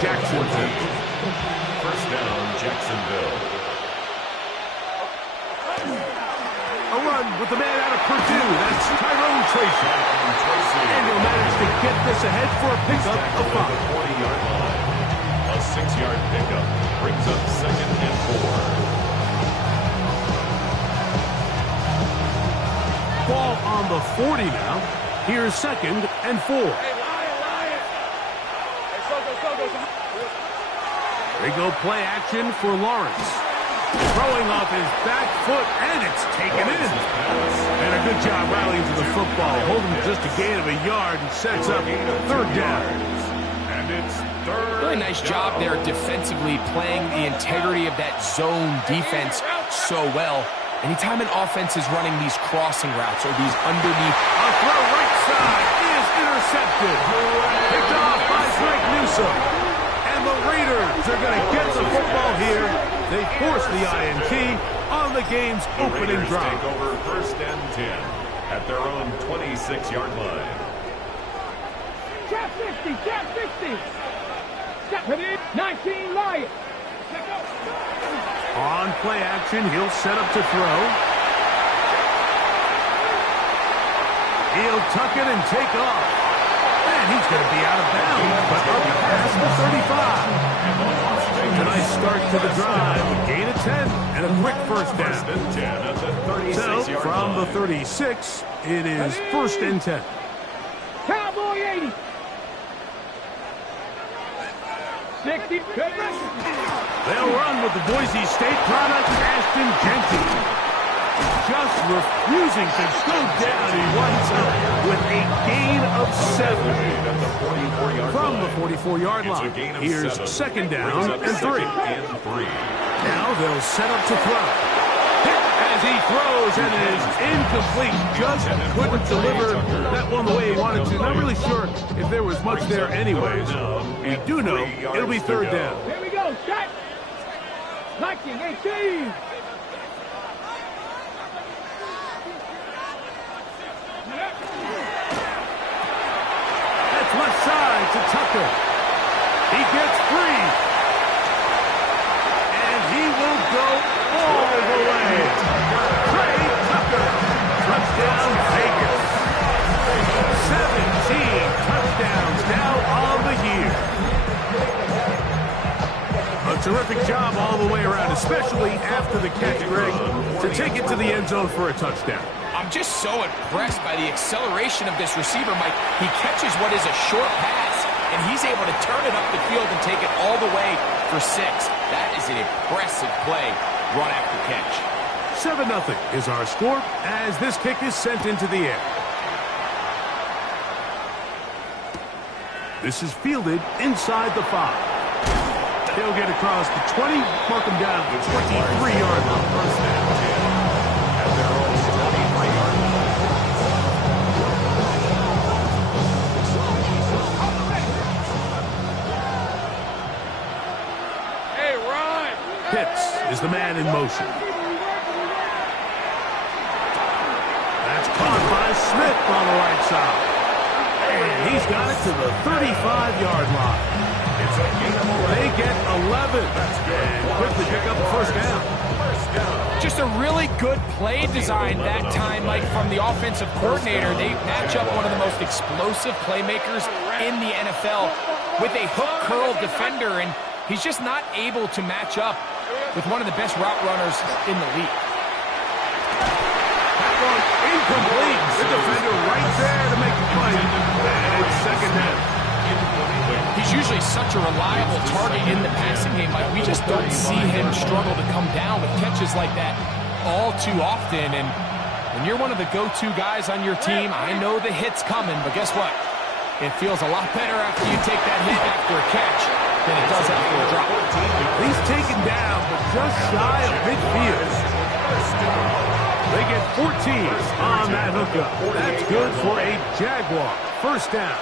Jacksonville. First down, Jacksonville. A run with the man out of Purdue. That's Tyrone Tracy. And he'll manage to get this ahead for a pickup of 5. The 20-yard line. A 6-yard pickup brings up 2nd and 4. Ball on the 40 now. Here's 2nd and 4. They go play action for Lawrence. Throwing off his back foot, and it's taken in. And a good job rallying to the football. Holding just a gain of a yard and sets up 3rd down. And it's 3rd. Really nice job there defensively, playing the integrity of that zone defense so well. Anytime an offense is running these crossing routes or these underneath. A throw right side is intercepted. Picked off by Greg Newsome. And the Raiders are going to get the football here. They force the INT on the game's opening drive. Take over 1st and 10 at their own 26-yard line. Trap 50, trap 50. Step it in, 19 Lions. On play action, he'll set up to throw. He'll tuck it and take off. And he's going to be out of bounds, but up past the 35. A nice start to the drive. A gain of 10 and a quick first down. 1st and 10 at the 36-yard So, from line. the 36, it is 1st and 10. Cowboy 80. 60. They'll run with the Boise State product, Ashton Jenkins. Just refusing to slow down. He winds up with a gain of 7. From the 44-yard line. Here's 2nd down and 3. Now they'll set up to throw. Hit as he throws, and it is incomplete. Just couldn't deliver that one the way he wanted to. Not really sure if there was much there anyways. We do know it'll be 3rd down. Here we go, shot. Liking 18. That's left side to Tucker. He gets free. And he will go all the way. Trey Tucker. Touchdown Vegas. 17 touchdowns now on the year. A terrific job all the way around, especially after the catch, Greg, to take it to the end zone for a touchdown. I'm just so impressed by the acceleration of this receiver, Mike. He catches what is a short pass, and he's able to turn it up the field and take it all the way for 6. That is an impressive play, run after catch. 7-0 is our score as this kick is sent into the air. This is fielded inside the 5. He'll get across the 20, mark him down to the 23-yard line. 1st and 10 at their own 23-yard line. Hey, Ron. Pitts is the man in motion. That's caught by Smith on the right side. And he's got it to the 35-yard line. They get 11 and quickly pick up a 1st down. Just a really good play design that time, Mike, from the offensive coordinator. They match up one of the most explosive playmakers in the NFL with a hook curl defender, and he's just not able to match up with one of the best route runners in the league. That one incomplete. The defender right there to make the play. And it's 2nd down. He's usually such a reliable target in the passing game, Mike. We just don't see him struggle to come down with catches like that all too often. And when you're one of the go-to guys on your team, I know the hit's coming, but guess what? It feels a lot better after you take that hit after a catch than it does after a drop. He's taken down, but just shy of midfield. They get 14 on that hookup. That's good for a Jaguar. 1st down.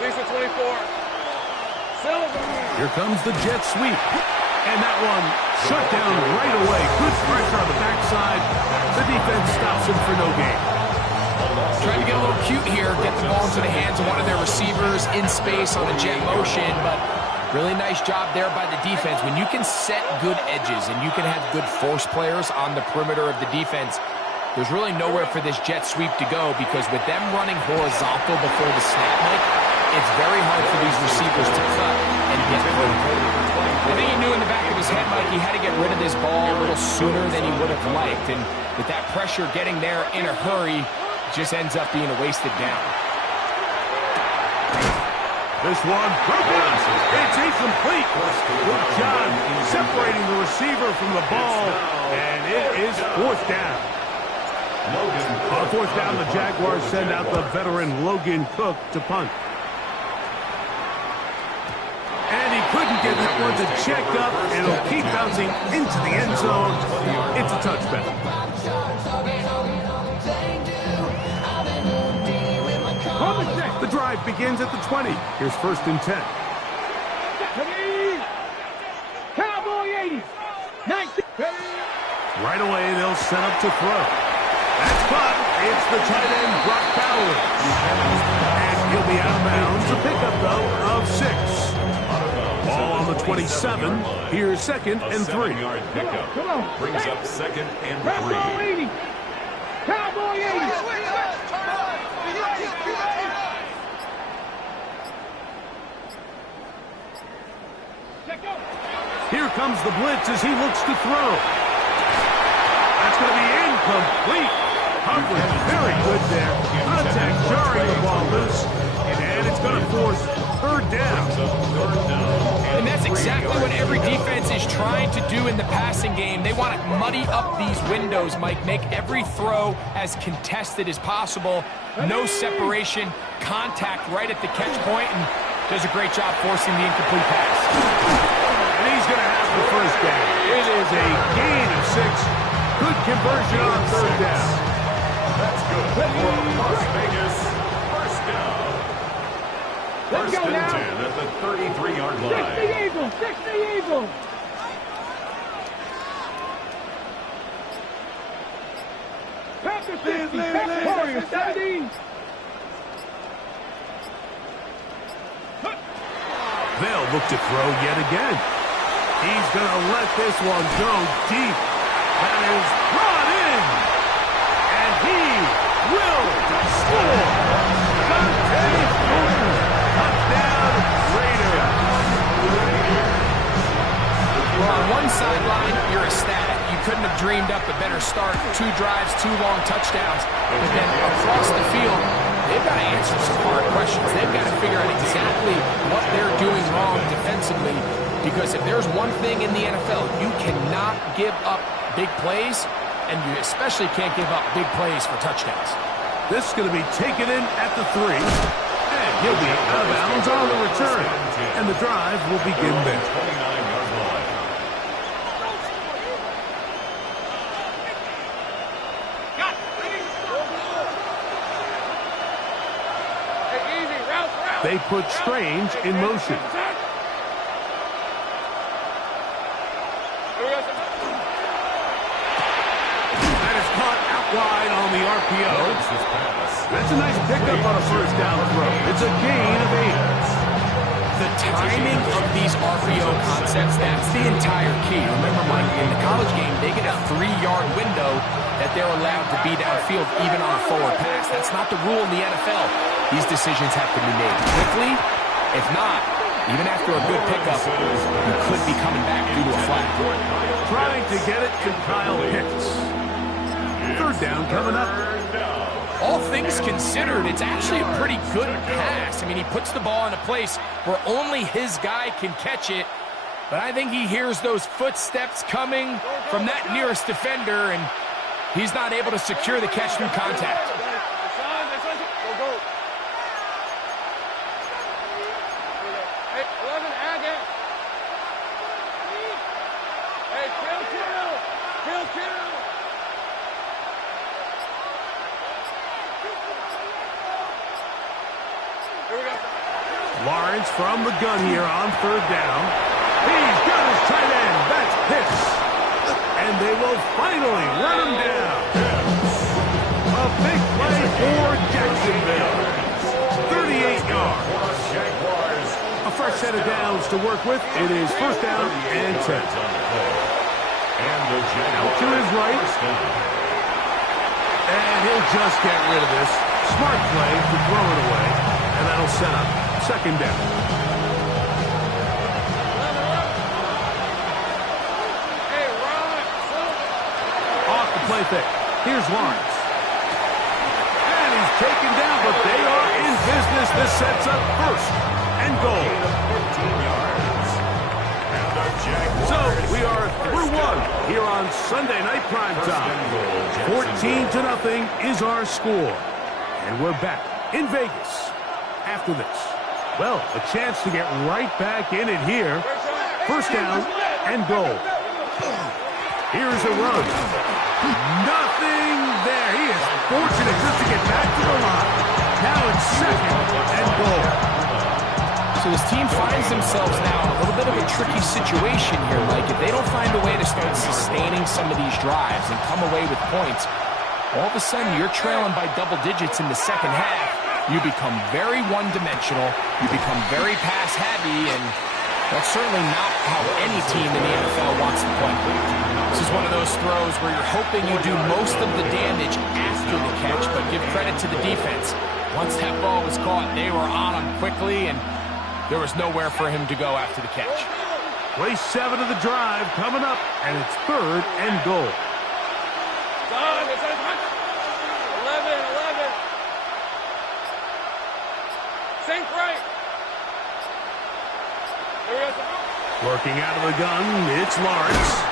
Lisa 24. Silver. Here comes the jet sweep. And that one shut down right away. Good pressure on the backside. The defense stops him for no gain. Trying to get a little cute here, get the ball into the hands of one of their receivers in space on a jet motion, but really nice job there by the defense. When you can set good edges and you can have good force players on the perimeter of the defense, there's really nowhere for this jet sweep to go, because with them running horizontal before the snap, Mike, it's very hard for these receivers to cut and get vertical. I think he knew in the back of his head, Mike, he had to get rid of this ball a little sooner than he would have liked, and with that pressure getting there in a hurry, just ends up being a wasted down. This one, broken. It's incomplete. Good job separating the receiver from the ball, and it is fourth down. On fourth down, the Jaguars send out the veteran Logan Cook to punt. And he couldn't get that one to check up, and it'll keep bouncing into the end zone. It's a touchback. The drive begins at the 20. Here's 1st and 10. Cowboy 80. 19. Right away, they'll set up to throw. That's caught. It's the tight end, Brock Bowers. And he'll be out of bounds. A pickup, though, of 6. Ball on the 27. Here's 2nd and 3. Come on. Brings up 2nd and 3. Cowboy 80. Cowboy 80. Here comes the blitz as he looks to throw. That's going to be incomplete. Coverage very good there. Contact jarring the ball loose. And it's going to force 3rd down. And that's exactly what every defense is trying to do in the passing game. They want to muddy up these windows, Mike. Make every throw as contested as possible. No separation, contact right at the catch point, and does a great job forcing the incomplete pass. And he's going to have the 1st down. It is a gain of 6. Good conversion on 3rd down. That's good for Las Vegas. 1st down. Let's 1st go and now. 10 at the 33-yard 60 line. Eagles. 60 Eagles. Packers 50. Warriors 70. They'll look to throw yet again. He's going to let this one go deep. That is brought in. And he will score. Touchdown, Raiders. Well, on one sideline, you're ecstatic. You couldn't have dreamed up a better start. 2 drives, 2 long touchdowns. But then across the field, they've got to answer some hard questions. They've got to figure out exactly what they're doing wrong defensively, because if there's one thing in the NFL, you cannot give up big plays, and you especially can't give up big plays for touchdowns. This is going to be taken in at the 3. And he'll be out of bounds on the return. And the drive will begin there. 29-yard line. They put Strange in motion. That is caught out wide on the RPO. That's a nice pickup on a 1st down throw. It's a gain of 8. The timing of these RPO concepts, that's the entire key. Remember, Mike, in the college game, they get a 3-yard window that they're allowed to be downfield even on a forward pass. That's not the rule in the NFL. These decisions have to be made quickly. If not, even after a good pickup, you could be coming back due to a flag. Trying to get it to Kyle Hicks. 3rd down coming up. All things considered, it's actually a pretty good pass. I mean, he puts the ball in a place where only his guy can catch it. But I think he hears those footsteps coming from that nearest defender, and he's not able to secure the catch through contact. Lawrence from the gun here on 3rd down. He's got his tight end. That's Pitts. And they will finally run him down. A big play for Jacksonville. 38 yards. A fresh set of downs to work with. It is first down and 10. Out to his right. And he'll just get rid of this. Smart play to throw it away. And that'll set up second down. Off the play fake. Here's Lawrence. And he's taken down, but they are in business. This sets up first and goal. 15 yards. And the Jaguars. So we are through one here on Sunday Night Primetime. 14-0 is our score. And we're back in Vegas after this. Well, a chance to get right back in it here. First down and goal. Here's a run. Nothing there. He is fortunate just to get back to the line. Now it's second and goal. So this team finds themselves now in a little bit of a tricky situation here, Mike. If they don't find a way to start sustaining some of these drives and come away with points, all of a sudden you're trailing by double digits in the second half. You become very one-dimensional. You become very pass-heavy, and that's certainly not how any team in the NFL wants to play. This is one of those throws where you're hoping you do most of the damage after the catch, but give credit to the defense. Once that ball was caught, they were on him quickly, and there was nowhere for him to go after the catch. Play 7 of the drive coming up, and it's third and goal. 11. Sink right. Working out of the gun, it's Lawrence.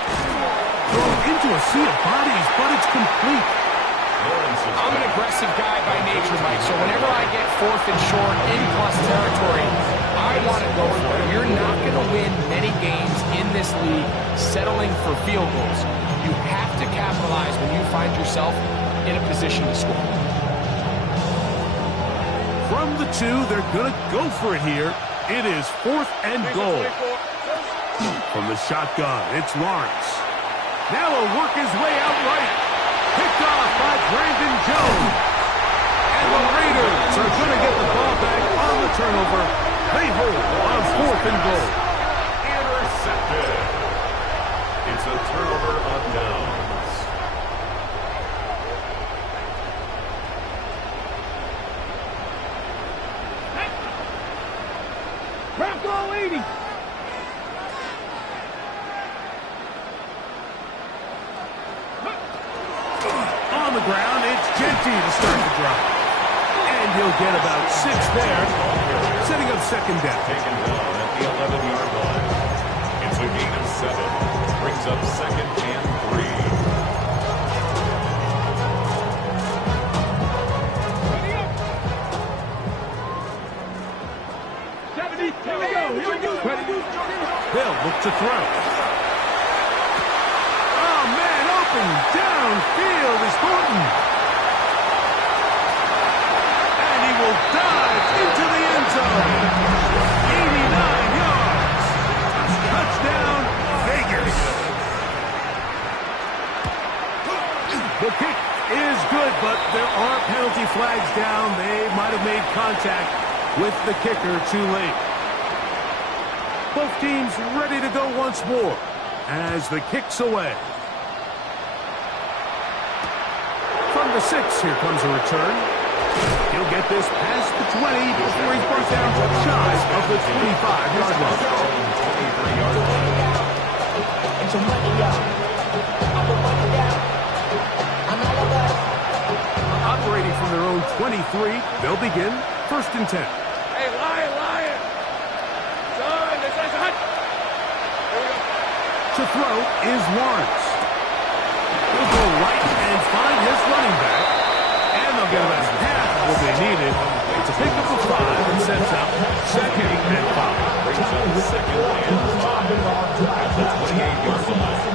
Thrown into a sea of bodies, but it's complete. I'm an aggressive guy by nature, Mike, so whenever I get fourth and short in plus territory, I want to go for it. You're not going to win many games in this league settling for field goals. You have to capitalize when you find yourself in a position to score. From the 2, they're going to go for it here. It is fourth and goal. From the shotgun, it's Lawrence. Now he'll work his way out right. Picked off by Brandon Jones. And the Raiders are going to get the ball back on the turnover. They hold on fourth and goal. Intercepted. It's a turnover on downs. Bronco 80. On the ground, it's Genty to start the drive. And he'll get about 6 there, setting up second down. Taken down at the 11-yard line. It's a gain of 7. Brings up second and 3. They'll look to throw. Oh, man, open downfield is Thornton. And he will dive into the end zone. 89 yards. Touchdown, Vegas. The kick is good, but there are penalty flags down. They might have made contact with the kicker too late. Both teams ready to go once more as the kick's away. From the 6, here comes a return. He'll get this past the 20 before he's brought down shy of the 25-yard line. Operating from their own 23, they'll begin first and 10. Hey, Lion. Son, this is hot. Here we go. To throw is Lawrence. He'll go right and find his running back. And they'll get about half of what they needed. It's a pickup of 5 and sets up second and 5. Brings up second and 5 at the 28-yard line.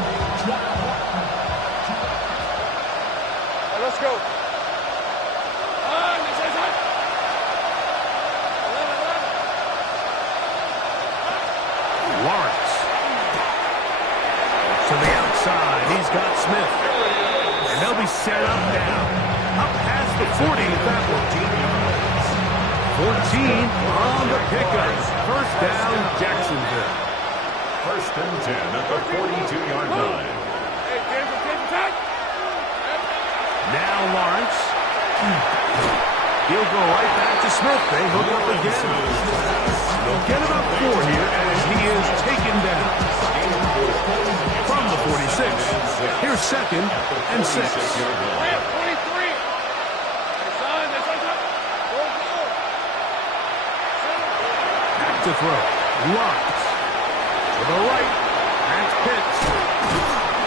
Let's go. Lawrence. To the outside. He's got Smith. And they'll be set up now. Up the 40 that one. 14 on the pickup. First down, Jacksonville. First and 10 at the 42-yard line. Now Lawrence. He'll go right back to Smith. They hook up again. They'll get about 4 here as he is taken down. From the 46. Here's second and 6. Back to throw. Lawrence. To the right. That's Pitts.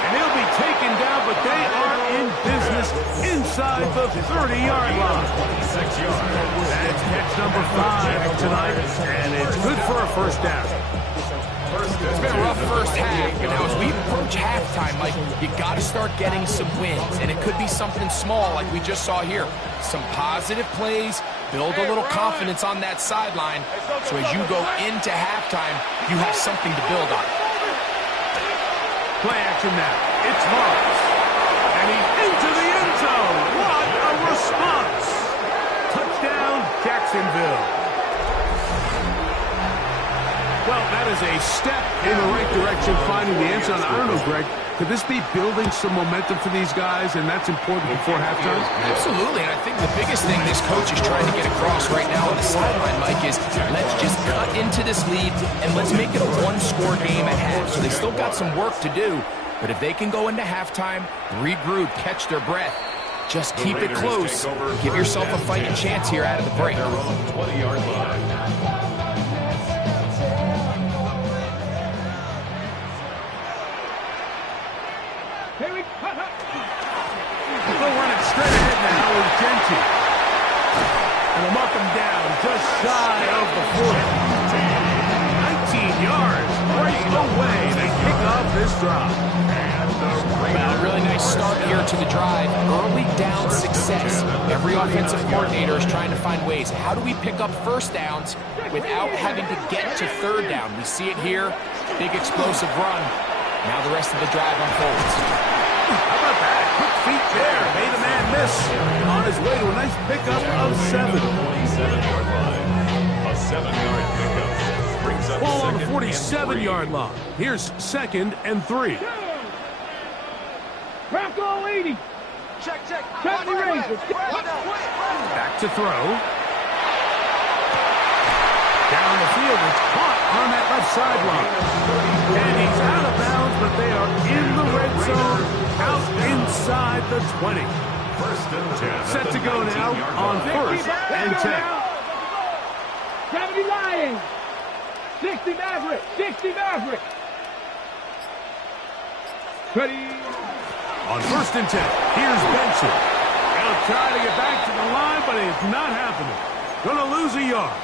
And he'll be taken down, but they are in business inside the 30-yard line. 26 yards. That's catch number 5 tonight, and it's good for a first down. It's been a rough first half, but now as we approach halftime, Mike, you got to start getting some wins, and it could be something small like we just saw here. Some positive plays, build a little confidence on that sideline, so as you go into halftime, you have something to build on. Play action now. It's Lawrence. And he's into the end zone. What a response. Touchdown, Jacksonville. Well, that is a step in the right direction, finding the end zone. I don't know, Greg, could this be building some momentum for these guys, and that's important before halftime? Absolutely, and I think the biggest thing this coach is trying to get across right now on the sideline, Mike, is let's just cut into this lead, and let's make it a one-score game at half. So they still got some work to do, but if they can go into halftime, regroup, catch their breath, just keep it close, give yourself a fighting chance here out of the break. 20-yard line. They'll run it straight ahead now with Genty. And they'll mark him down just shy of the 40. 19 yards right away. They kick off this drive. Well, a really nice start here to the drive. Early down success. Every offensive coordinator is trying to find ways. How do we pick up first downs without having to get to third down? We see it here. Big explosive run. Now the rest of the drive unfolds. How about that? Quick feet there. Made a man miss on his way to a nice pickup of 7. 27-yard line. A 7-yard pickup. Brings up Ball on the second and 47-yard line. Here's second and 3. Crack all 80. Check. 70 Raiders. Back to throw. Down the field. It's caught on that left sideline. And he's out of bounds, but they are in the red zone, out inside the 20. First and 10. Set to go now on first and 10. 70 Lions. 60 Maverick. 60 Maverick. Ready. On first and 10, here's Benson. They'll try to get back to the line, but it's not happening. Gonna lose a yard.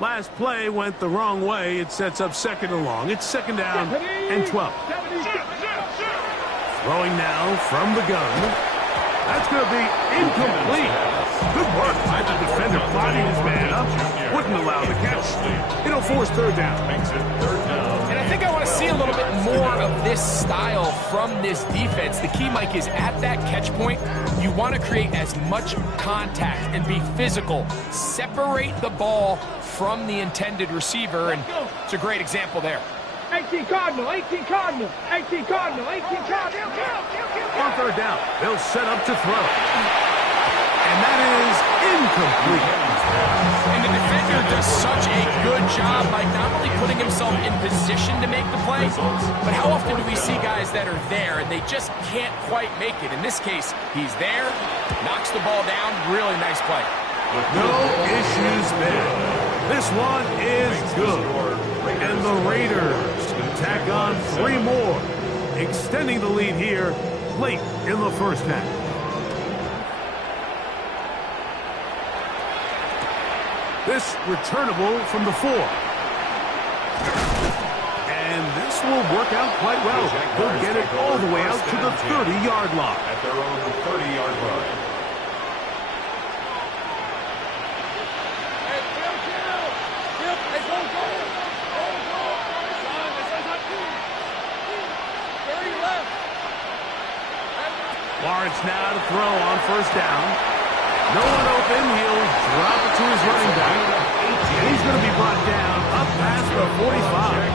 Last play went the wrong way. It sets up second and long. It's second down and 12. Throwing now from the gun. That's going to be incomplete. Good work by the defender fighting his man up. Wouldn't allow the catch. It'll force third down. And I think I want to see a little bit more of this style from this defense. The key, Mike, is at that catch point, you want to create as much contact and be physical. Separate the ball from the intended receiver, and it's a great example there. 18 Cardinal, 18 Cardinal, 18 Cardinal, 18 Cardinal. On third down, they'll set up to throw. And that is incomplete. And the defender does such a good job, like not only putting himself in position to make the play, but how often do we see guys that are there and they just can't quite make it? In this case, he's there, knocks the ball down, really nice play. No issues there. This one is good. And the Raiders can tack on 3 more, extending the lead here late in the first half. This returnable from the 4. And this will work out quite well. They'll get it all the way out to the 30-yard line. At their own 30-yard line. Lawrence now to throw on first down. No one open. He'll drop it to his running back. And he's going to be brought down up past the 45.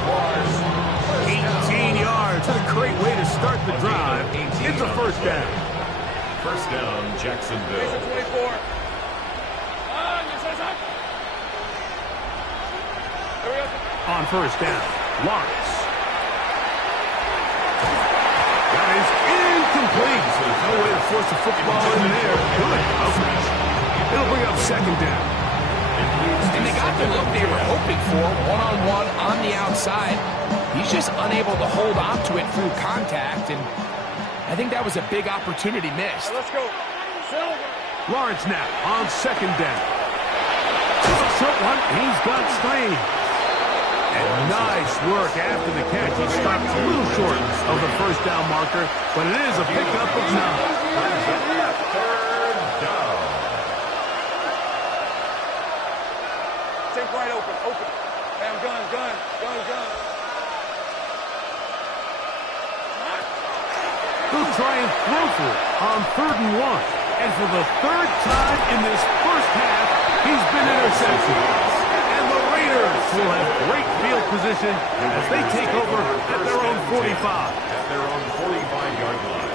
18 yards. What a great way to start the drive. It's a first down. First down, Jacksonville. 24. On first down, Lawrence. That is incomplete. So there's no way to force the football in there. Good coverage. It'll bring up second down. And they got the look they were hoping for, one-on-one on the outside. He's just unable to hold on to it through contact, and I think that was a big opportunity missed. Let's go. Lawrence now on second down. Short one. He's got Strange. And nice work after the catch. He stopped a little short of the first down marker, but it is a pickup of 9. Third down. Take right open. Bam, gun. He'll try and throw for it on 3rd and 1. And for the 3rd time in this first half, he's been intercepted. And the Raiders will have great field position as they take over at their own 45. At their own 45-yard line.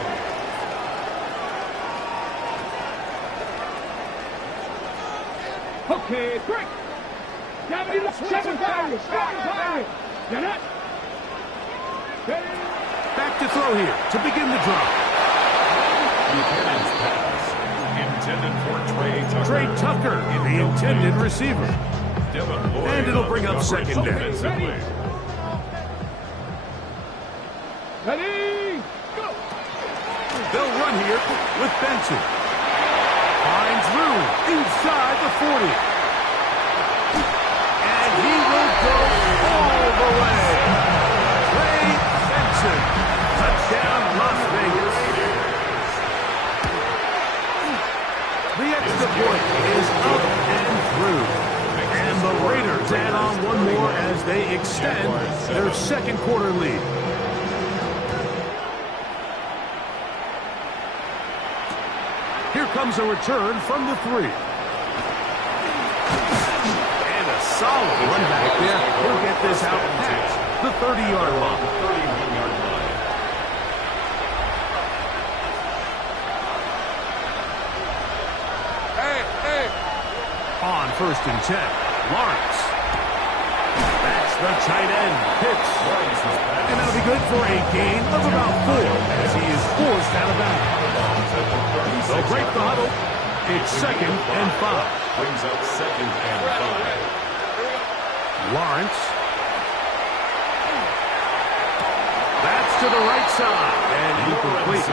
Okay, break. 7 firing. You're not. Back to throw here to begin the drive. Buchanan's pass. Intended for Trey Tucker, the intended receiver. And it'll bring up second down. Ready, go. They'll run here with Benson. Finds room inside the 40. And he will go all the way. Trey Benson. Touchdown, Las Vegas. The extra point is up and through. And the Raiders add on one more as they extend their second quarter lead. Here comes a return from the 3. And a solid run back there. He'll get this out past the 30-yard line. 31-yard line. Hey. On 1st and 10, Lawrence. That's the tight end pitch. And that'll be good for a gain of about 4 as he is forced out of bounds. They'll break the huddle. It's 2nd and 5. Brings up 2nd and 5. Lawrence. That's to the right side. And incomplete.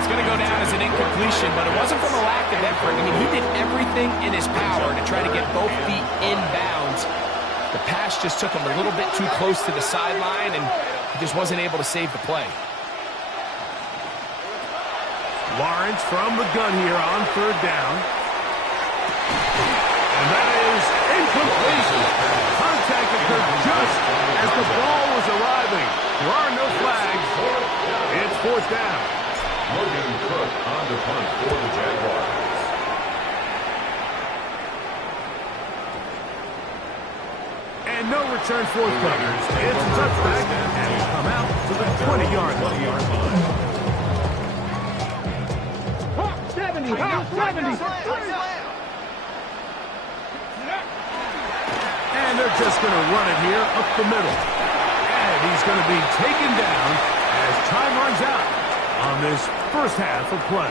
It's going to go down as an incompletion, but it wasn't from a lack of effort. I mean, he did everything in his power to try to get both feet in bounds. The pass just took him a little bit too close to the sideline, and he just wasn't able to save the play. Lawrence from the gun here on 3rd down. And that is incomplete. Contact occurred just as the ball was arriving. There are no flags. It's 4th down. Logan Cook on the punt for the Jaguars. And no return forthcoming. It's a touchback, and will come out to the 20-yard line. 70. And they're just going to run it here up the middle. And he's going to be taken down as time runs out on this first half of play.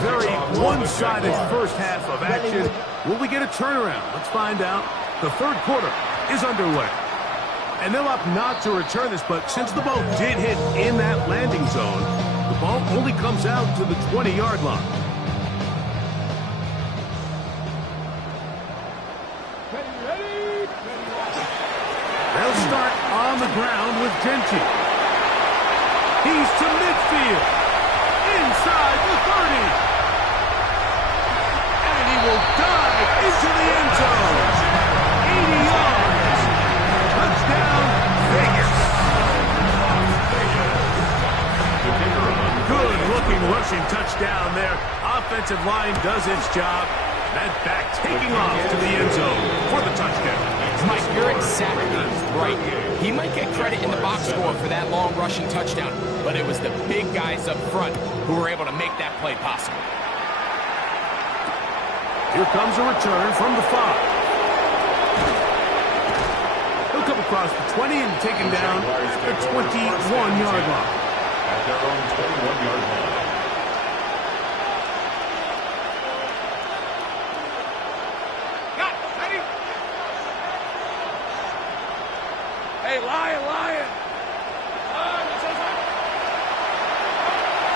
Very one-sided first half of action. Will we get a turnaround? Let's find out. The 3rd quarter is underway. And they'll opt not to return this, but since the ball did hit in that landing zone, the ball only comes out to the 20-yard line. They'll start on the ground with Genty. He's to midfield. Inside the 30. And he will dive into the end zone. 80 offensive line does its job. That back taking off to the end zone for the touchdown. Mike, you're exactly right. He might get credit in the box score for that long rushing touchdown, but it was the big guys up front who were able to make that play possible. Here comes a return from the 5. He'll come across the 20 and taken down the 21-yard line. At their own 21-yard line. Hey, Lion!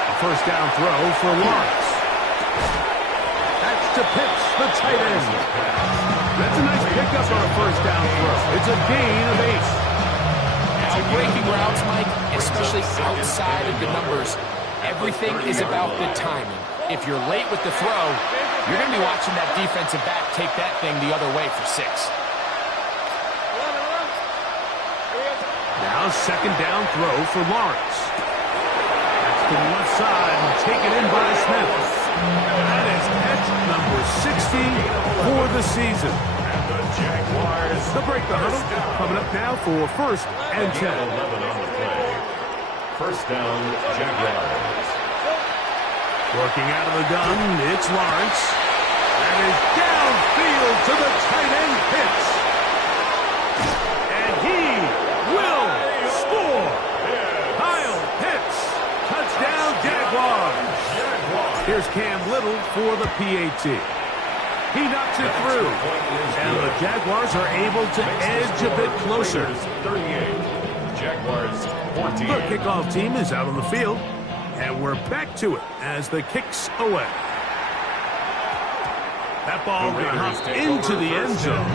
A first down throw for Lawrence. That's to Pitts, the tight end. That's a nice pickup on a first down throw. It's a gain of 8. On breaking routes, Mike, especially outside of the numbers, everything is about the timing. If you're late with the throw, you're going to be watching that defensive back take that thing the other way for 6. Now second down throw for Lawrence. That's to the left side and taken in by Smith. That is catch number 60 for the season. And the Jaguars. They'll break the huddle. Coming up now for first and 10. 11 on the play. First down, Jaguars. Working out of the gun, it's Lawrence. That is downfield to the tight end Pitts. And he will score. Kyle Pitts. Touchdown Jaguars. Here's Cam Little for the PAT. He knocks it through. And the Jaguars are able to edge a bit closer. 38. Jaguars 14. The kickoff team is out on the field. And we're back to it as the kick's away. That ball going to hop into the end zone.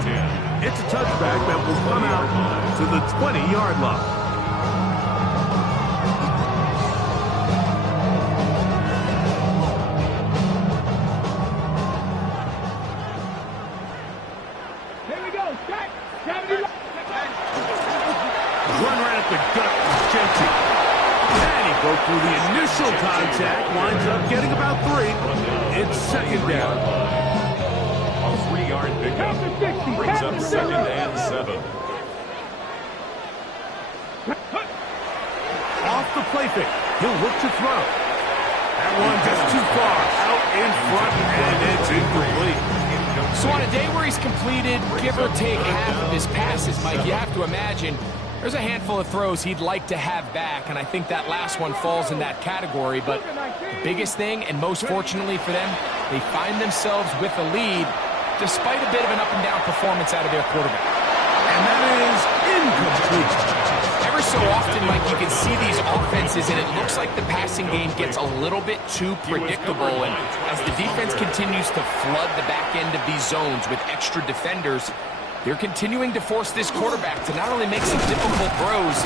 It's a touchback that will come out to the 20-yard line. Here we go, Jack. Run right at the gut of Genty. And he broke through the initial contact, winds up getting about 3. It's second down. A 3-yard pickup brings up second and 7. Off the play fake. He'll look to throw. That one just too far. Out in front, and it's incomplete. So on a day where he's completed, give or take half of his passes, Mike, you have to imagine there's a handful of throws he'd like to have back, and I think that last one falls in that category. But the biggest thing, and most fortunately for them, they find themselves with a lead despite a bit of an up-and-down performance out of their quarterback. And that is incomplete. Ever so often, Mike, you can see these offenses, and it looks like the passing game gets a little bit too predictable. And as the defense continues to flood the back end of these zones with extra defenders, they're continuing to force this quarterback to not only make some difficult throws,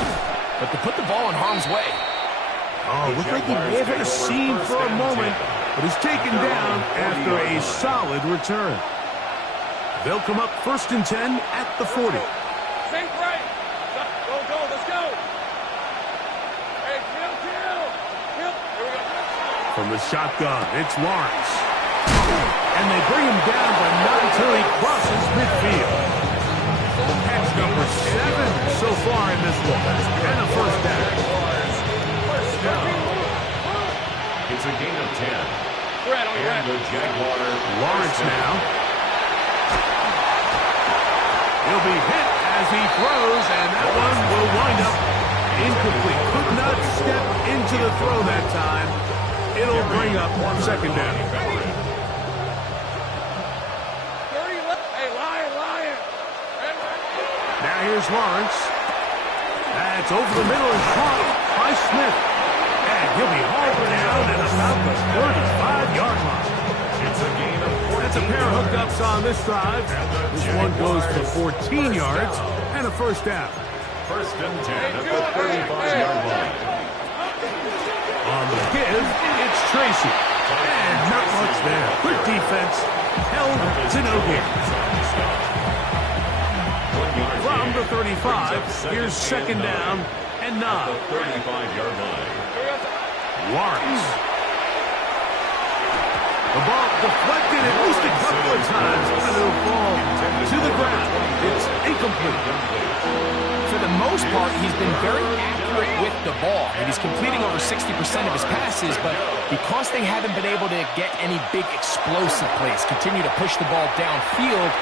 but to put the ball in harm's way. Oh, looked like he may have hit a seam for a moment, but is taken down after a solid return. They'll come up first and 10 at the 40. Sink right. Go, let's go. Hey, kill. Here we go. From the shotgun, it's Lawrence. And they bring him down, but not until he crosses midfield. Catch number 7 so far in this one. And a first down. It's a gain of 10. And the Jaguar Lawrence now. He'll be hit as he throws, and that one will wind up incomplete. Could not step into the throw that time. It'll bring up second down. Hey, Lion. Now here's Lawrence. That's over the middle and caught by Smith. And he'll be hauled down at about the 35-yard line. It's a gain of 14. That's a pair of hookups on this drive. This one goes for 14 yards and a first down. First and 10 at the 35-yard line. On the give, it's Tracy. And not much there. Good defense. Held to no gain. From the 35, here's second down and 9. The 35-yard line. Lawrence. The ball deflected at least a couple of times, but it'll fall to the ground. It's incomplete. For the most part, he's been very accurate with the ball, and he's completing over 60% of his passes, but because they haven't been able to get any big explosive plays, continue to push the ball downfield,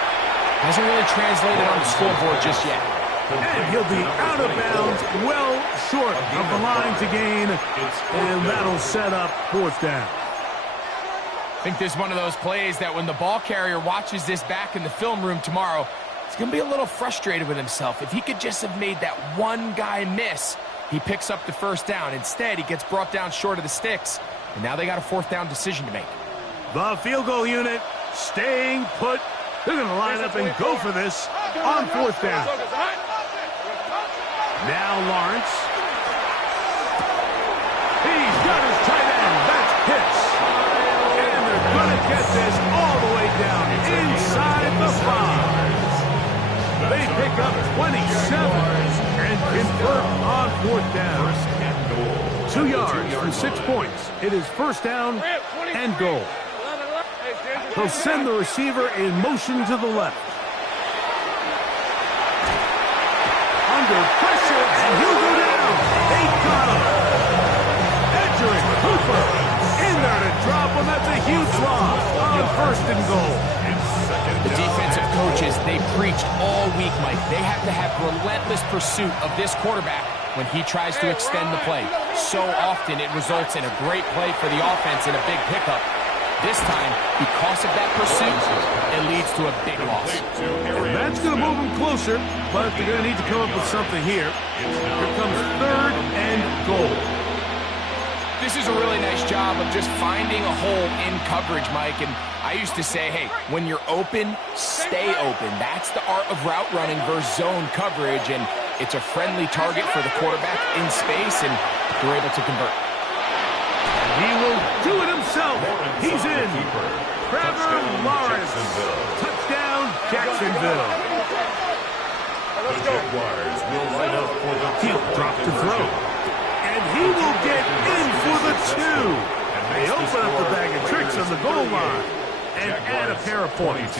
hasn't really translated on the scoreboard just yet. And he'll be out of bounds, well short of the line to gain, and that'll set up fourth down. I think this is one of those plays that when the ball carrier watches this back in the film room tomorrow, he's going to be a little frustrated with himself. If he could just have made that one guy miss, he picks up the first down. Instead, he gets brought down short of the sticks, and now they got a fourth down decision to make. The field goal unit staying put. They're going to line up and go for this on fourth down. Now Lawrence. He's got his tight end. That's Pitts. And they're going to get this all the way down inside the 5. They pick up 27 and convert on fourth down. 2 yards for 6 points. It is first down and goal. He'll send the receiver in motion to the left. Under pressure, and he'll go down. They got him. Edgerrin Cooper in there to drop him. That's a huge loss on first and goal. The defensive coaches, they preached all week, Mike. They have to have relentless pursuit of this quarterback when he tries to extend the play. So often it results in a great play for the offense and a big pickup. This time, because of that pursuit, it leads to a big loss. And that's going to move them closer, but they're going to need to come up with something here. Here comes third and goal. This is a really nice job of just finding a hole in coverage, Mike. And I used to say, hey, when you're open, stay open. That's the art of route running versus zone coverage. And it's a friendly target for the quarterback in space, and they're able to convert. He will do it himself. He's in. Trevor Lawrence. Touchdown, Jacksonville. The Jaguars will line up for the He'll drop to throw. And he will get in for the 2. They open up the bag of tricks on the goal line and add a pair of points.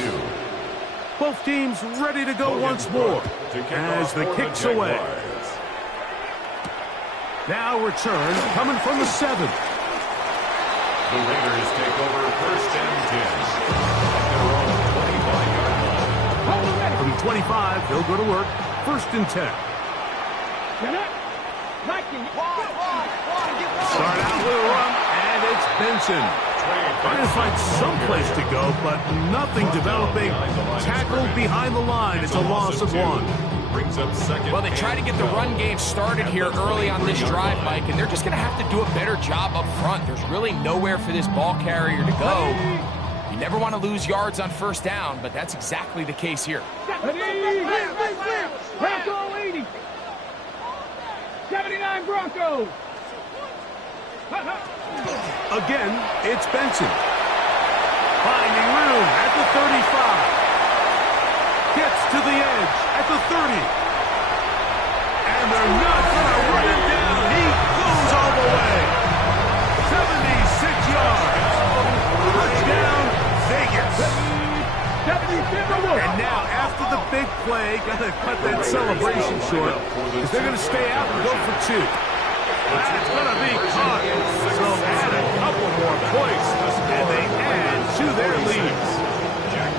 Both teams ready to go once more as the kick's away. Now return coming from the 7. The Raiders take over first and 10. Their own 25-yard line. From 25, they'll go to work. First and 10. Start out with a run, and it's Benson. Trying to find some place to go, but nothing developing. Tackled behind the line. It's a loss of 1. Brings up second. Well, they try to get the run game started here early on this drive, Mike, and they're just going to have to do a better job up front. There's really nowhere for this ball carrier to go. You never want to lose yards on first down, but that's exactly the case here. Bronco 80. 79 Broncos. Again, it's Benson. Finding room at the 35. Gets to the edge at the 30. And they're not going to run him down. He goes all the way. 76 yards. Touchdown, Vegas. And now, after the big play, got to cut that celebration short because they're going to stay out and go for 2. That's going to be caught. So add a couple more points, and they add to their leads.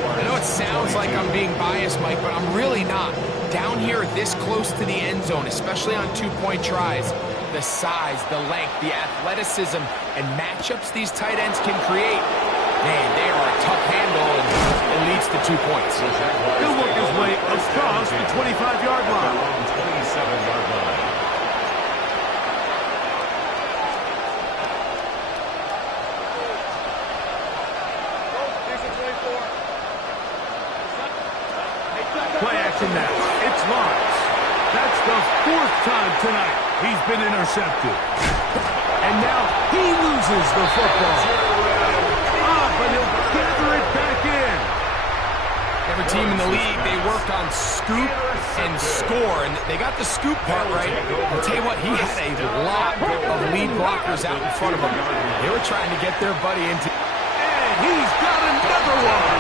I know it sounds like I'm being biased, Mike, but I'm really not. Down here this close to the end zone, especially on 2-point tries, the size, the length, the athleticism, and matchups these tight ends can create, man, they are a tough handle, and it leads to 2 points. He'll work his way across the 25-yard line. 27-yard line. Play action now. It's Lawrence. That's the 4th time tonight he's been intercepted. And now he loses the football. But he'll gather it back in. Every team in the league, they worked on scoop and score, and they got the scoop part right. I'll tell you what, he had a lot of lead blockers out in front of him. They were trying to get their buddy into... And He's got another one.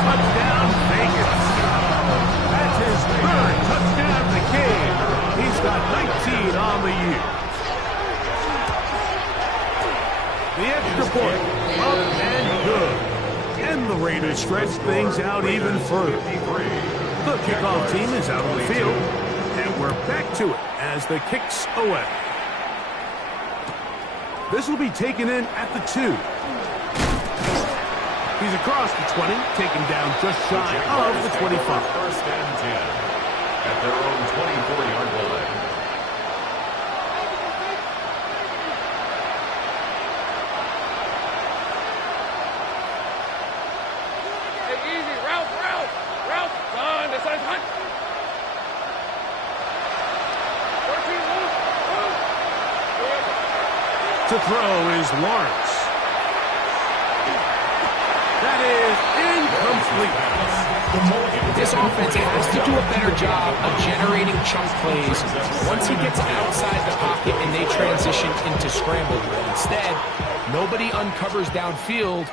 Touchdown, Vegas. That's his third touchdown of the game. He's got 19 on the year. The extra point, up and good. And the Raiders stretch things out even further. The kickoff team is out on the field, and we're back to it as the kicks away. This will be taken in at the 2. He's across the 20, taken down just shy of the 25. First and 10 at their own 24-yard line. To throw is Lawrence. That is incomplete. This offense has to do a better job of generating chunk plays once he gets outside the pocket and they transition into scramble. Instead, nobody uncovers downfield.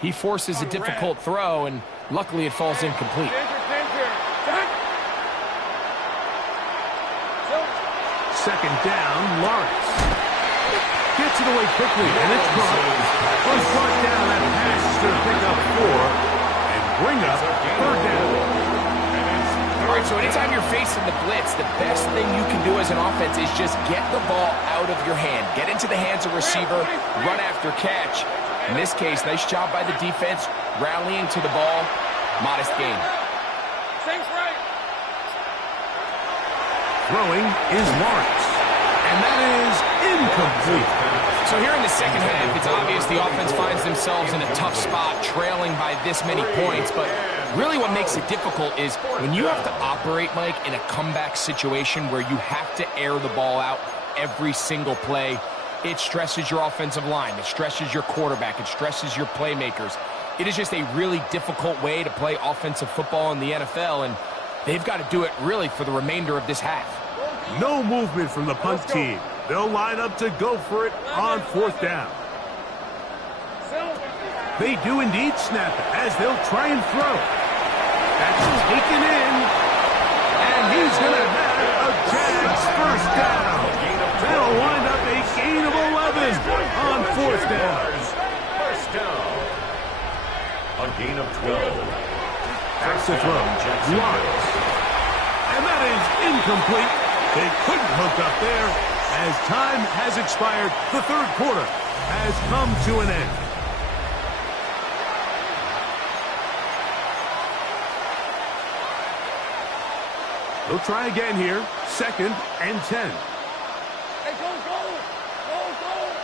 He forces a difficult throw, and luckily it falls incomplete. Second down, Lawrence. Gets it away quickly, and it's caught. First brought down, that pass is going to pick up 4 and bring up third down. All right, so anytime you're facing the blitz, the best thing you can do as an offense is just get the ball out of your hand. Get into the hands of receiver, run after catch. In this case, nice job by the defense, rallying to the ball. Modest gain. Throwing is Lawrence. And that is incomplete. So here in the second half, it's obvious the offense finds themselves in a tough spot, trailing by this many points. But really what makes it difficult is when you have to operate, Mike, in a comeback situation where you have to air the ball out every single play, it stresses your offensive line. It stresses your quarterback. It stresses your playmakers. It is just a really difficult way to play offensive football in the NFL, and they've got to do it really for the remainder of this half. No movement from the punt team. They'll line up to go for it on fourth down. They do indeed snap it as they'll try and throw. That's taken in. And he's going to have a Jags first down. That'll wind up a gain of 11 on fourth down. First down. A gain of 12. That's the throw. Lawrence. And that is incomplete. They couldn't hook up there as time has expired. The third quarter has come to an end. They'll try again here. Second and 10. Hey, go.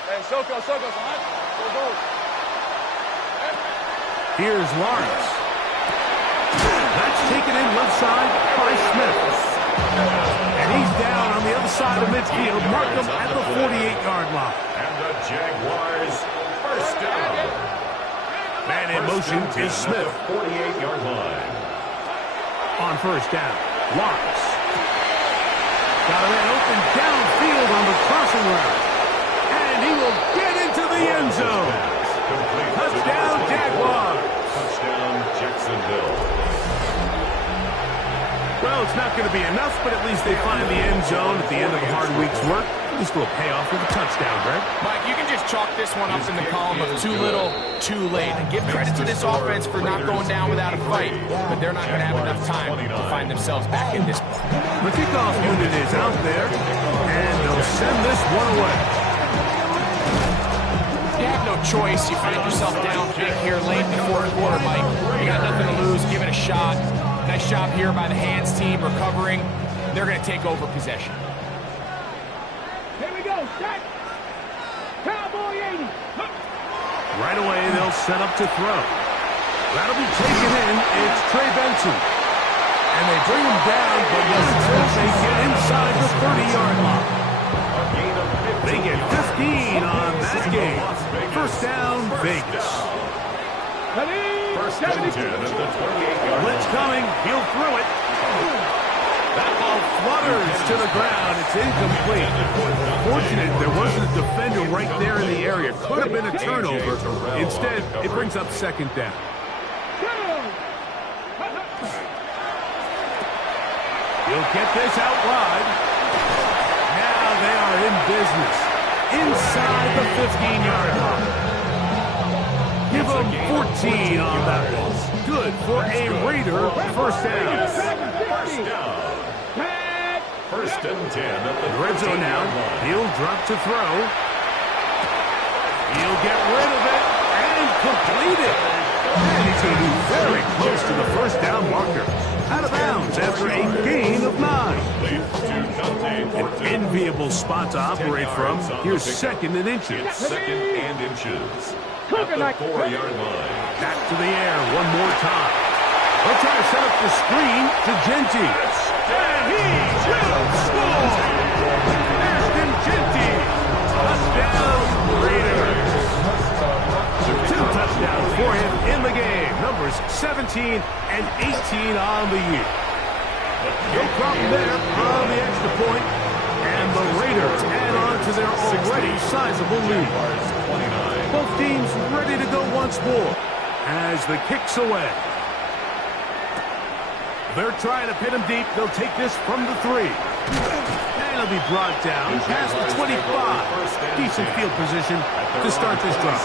Hey, Soko, go. Here's Lawrence. That's taken in left side by Smith. And he's down on the other side of midfield. Mark him at the 48-yard line. And the Jaguars first down. Man in motion is Smith. 48-yard line. On first down, Lawrence. Got a man open downfield on the crossing route. And he will get into the end zone. Touchdown, Jaguars. Touchdown, Jacksonville. Well, it's not going to be enough, but at least they find the end zone at the end of a hard week's work. This will pay off with a touchdown, Greg. Mike, you can just chalk this one up in the column of too little, too late. And give credit to this offense for not going down without a fight, but they're not going to have enough time to find themselves back in this one. The kickoff unit is out there, and they'll send this one away. You have no choice. You find yourself down big here late in the fourth quarter, Mike. You got nothing to lose. Give it a shot. Nice job here by the hands team recovering. They're going to take over possession. Here we go. Set. Cowboy 80. Right away, they'll set up to throw. That'll be taken in. It's Trey Benson. And they bring him down, but until they get inside the 30-yard line. They get 15 on that game. First down, Vegas. First and 10 at the 28-yard line. Blitz coming. He'll throw it. That ball flutters to the ground. It's incomplete. Fortunate there wasn't a defender right there in the area. Could have been a turnover. Instead, it brings up second down. He'll get this out wide. Now they are in business. Inside the 15-yard line. Give them 14 on that one. Good for a Raider first down. First and 10 at the red zone now. He'll drop to throw. He'll get rid of it and complete it. And he's going to be very close to the first down marker. Out of bounds after a gain of 9. An enviable spot to operate from. Here's second and inches. Second and inches. At the 4-yard line. Back to the air one more time. They'll try to set up the screen to Genty. And he will score! Ashton Genty. Touchdown, Raiders. 2 touchdowns for him in the game. Numbers 17 and 18 on the year. No problem there on the extra point. And the Raiders add on to their already sizable lead. Both teams ready to go once more as the kick's away. They're trying to pin him deep. They'll take this from the 3. And he'll be brought down past the 25. Decent field position to start this drive.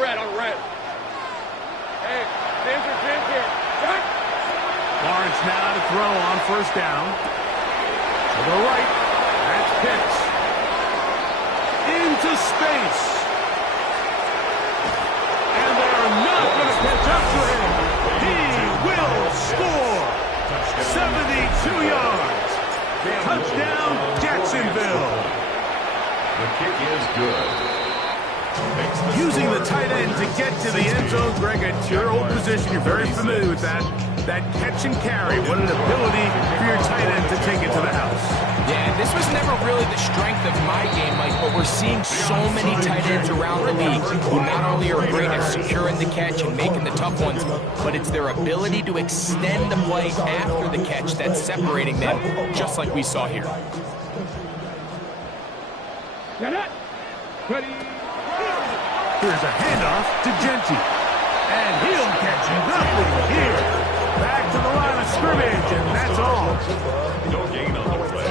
Red on red. Hey, hands here. Lawrence now to throw on first down. To the right. That's Pitts. Into space. And they are not going to catch up to him. He will score. 72 yards. Touchdown, Jacksonville. The kick is good. Using the tight end to get to the end zone, Greg, at your old position, you're very familiar with that. That catch and carry, what an ability for your tight end to take it to the house. Yeah, and this was never really the strength of my game, Mike, but we're seeing so many tight ends around the league who not only are great at securing the catch and making the tough ones, but it's their ability to extend the play after the catch that's separating them, just like we saw here. Ready. Here's a handoff to Genty. And he'll catch nothing here. Back to the line of scrimmage, and that's all. No gain on the play.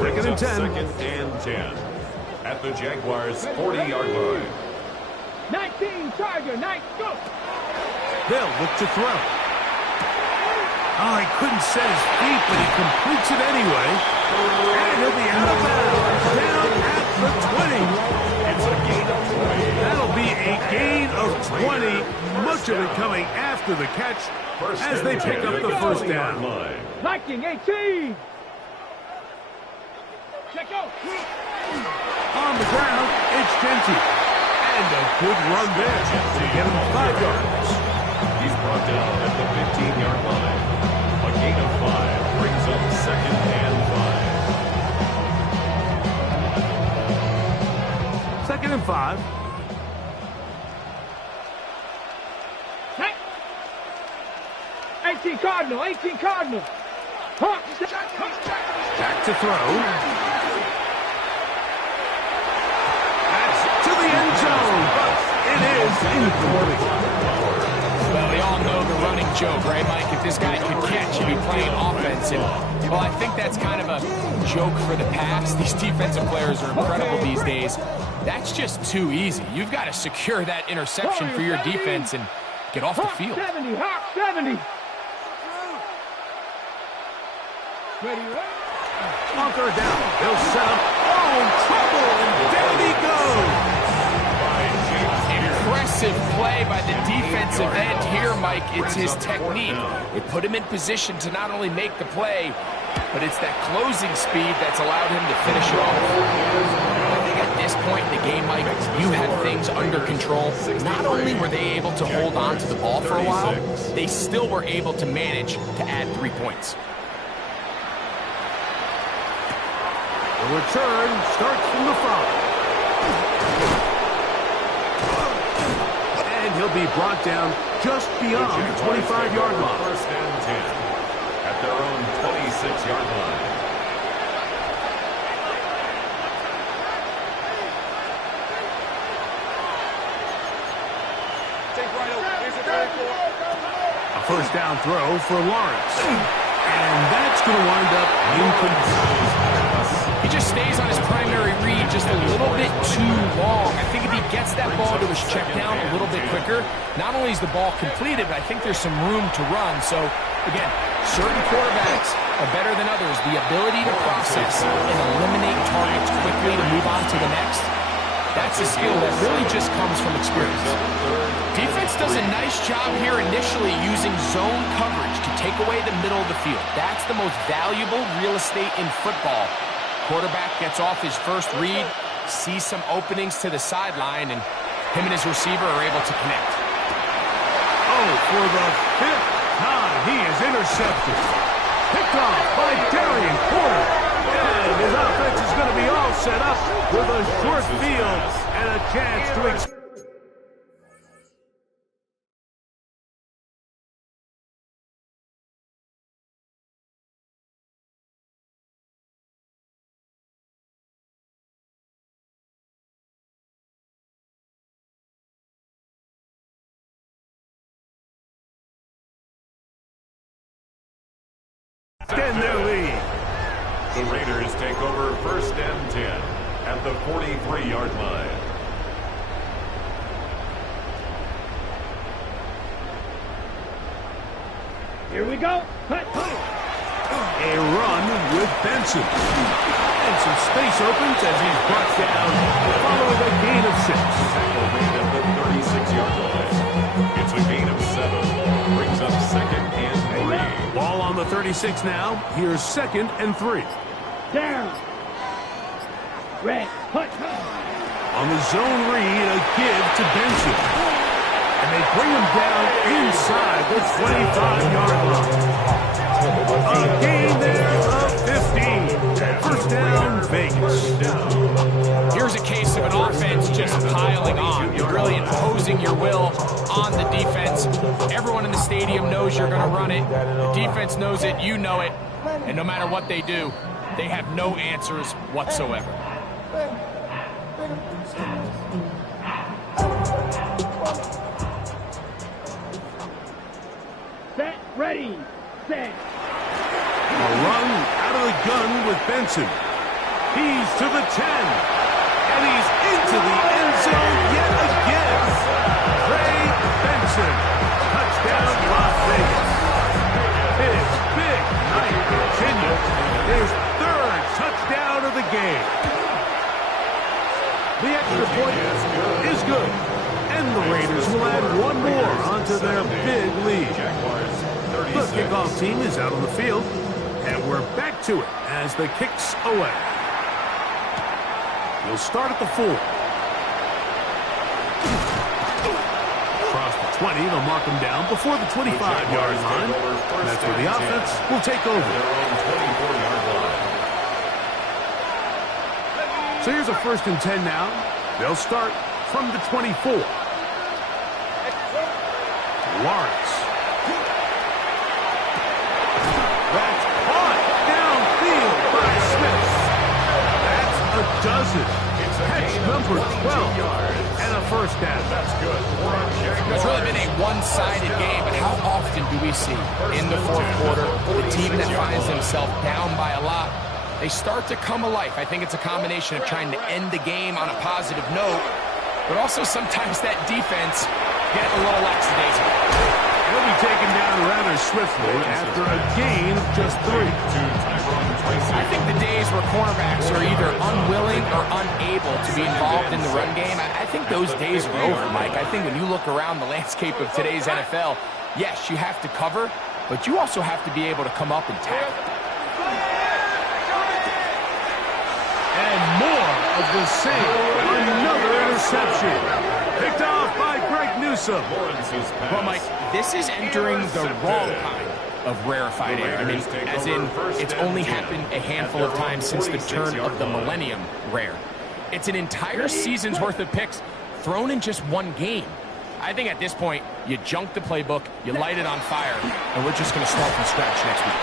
Second and 10. Second and 10. At the Jaguars' 40-yard line. 19, Tiger, 9, go. They'll look to throw. Oh, he couldn't set his feet, but he completes it anyway. And he'll be out of bounds. Down at the 20. It's a gain of 20. That'll be a gain of 20. Much of it coming after the catch as they pick up the first down. Viking 18. Check out. On the ground, it's Genty. And a good run there to get him 5 yards. He's brought down at the 15-yard line. A gain of 5 brings up second and 5. Second and 5. Hey. 18 Cardinal, 18 Cardinal. Back to throw. That's to the end zone, but it is incomplete. Well, we all know the running joke, right, Mike? If this guy could catch, he'd be playing offense. And, well, I think that's kind of a joke for the past. These defensive players are incredible these days. That's just too easy. You've got to secure that interception for your defense and get off the field. 70, Hawk 70. Ready, On third down, they'll set up. Oh, trouble, and down he goes. Impressive play by the defensive end here, Mike. It's his technique. It put him in position to not only make the play, but it's that closing speed that's allowed him to finish it off. I think at this point in the game, Mike, you had things under control. Not only were they able to hold on to the ball for a while, they still were able to manage to add 3 points. The return starts from the 5. And he'll be brought down just beyond the 25-yard line. First and 10 at their own 26-yard line. A first down throw for Lawrence. And that's going to wind up incomplete. He just stays on his primary read just a little bit too long. I think if he gets that ball to his check down a little bit quicker, not only is the ball completed, but I think there's some room to run. So, again, certain quarterbacks are better than others. The ability to process and eliminate targets quickly to move on to the next, that's a skill that really just comes from experience. Defense does a nice job here initially using zone coverage to take away the middle of the field. That's the most valuable real estate in football. Quarterback gets off his first read, sees some openings to the sideline, and him and his receiver are able to connect. Oh, for the 5th time, he is intercepted. Picked off by Darian Porter. And his offense is going to be all set up with a short field and a chance to extend their lead. The Raiders take over first and 10 at the 43-yard line. Here we go. Cut. A run with Benson. And some space opens as he's brought down following a gain of 6. Tackle made at the 36-yard line. It's a gain of 7. Brings up second and 3. Ball on the 36 now. Here's second and 3. Down. Red. Cut. On the zone read, a give to Benson. And they bring him down inside the 25-yard line. A gain there of 15. First down, Vegas. Here's a case of an offense just piling on. You're really imposing your will on the defense. Everyone in the stadium knows you're going to run it. The defense knows it, you know it. And no matter what they do, they have no answers whatsoever. Set. Ready. Set. A run out of the gun with Benson. He's to the 10. And he's into the end zone yet again. Trey Benson. Touchdown, Las Vegas. His big night continues. His 3rd touchdown of the game. The extra point is good. And the Raiders will add one more onto their big lead. The kickoff team is out on the field. And we're back to it as the kick's away. He'll start at the 4. Across the 20, they'll mark him down before the 25-yard line. And that's where the offense will take over. So here's a first and 10 now. They'll start from the 24. Lawrence. That's caught downfield by Smith. That's a dozen. Catch number 12. And a first down. That's good. It's really been a one-sided game, but how often do we see in the 4th quarter the team that finds themselves down by a lot, they start to come alive? I think it's a combination of trying to end the game on a positive note, but also sometimes that defense get a little lackadaisical. He'll be taken down rather swiftly after a gain of just 3. I think the days where cornerbacks are either unwilling or unable to be involved in the run game, I think those days are over, Mike. I think when you look around the landscape of today's NFL, yes, you have to cover, but you also have to be able to come up and tackle. And more of the same. Another interception. Picked off by Greg Newsome. Well, Mike, this is entering the wrong kind of rarefied air. I mean, as in, it's only happened a handful of times since the turn of the millennium rare. It's an entire season's worth of picks thrown in just one game. I think at this point, you junk the playbook, you light it on fire, and we're just going to start from scratch next week.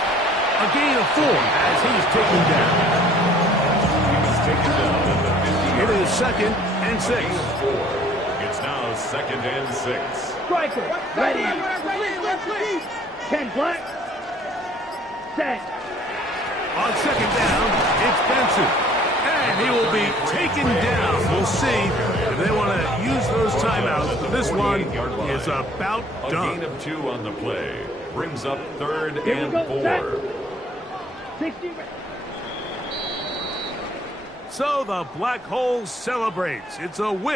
A gain of 4 as he's taken down. He's taken down at the 50. It is 2nd and 6. Gain of 4. It's now 2nd and 6. Striker, ready. 10 black. Set. On 2nd down, it's Benson. And he will be taken down. We'll see if they want to use those timeouts. But this one is about A done. gain of 2 on the play. Brings up 3rd Here we and go. 4. 60. So the Black Hole celebrates. It's a win.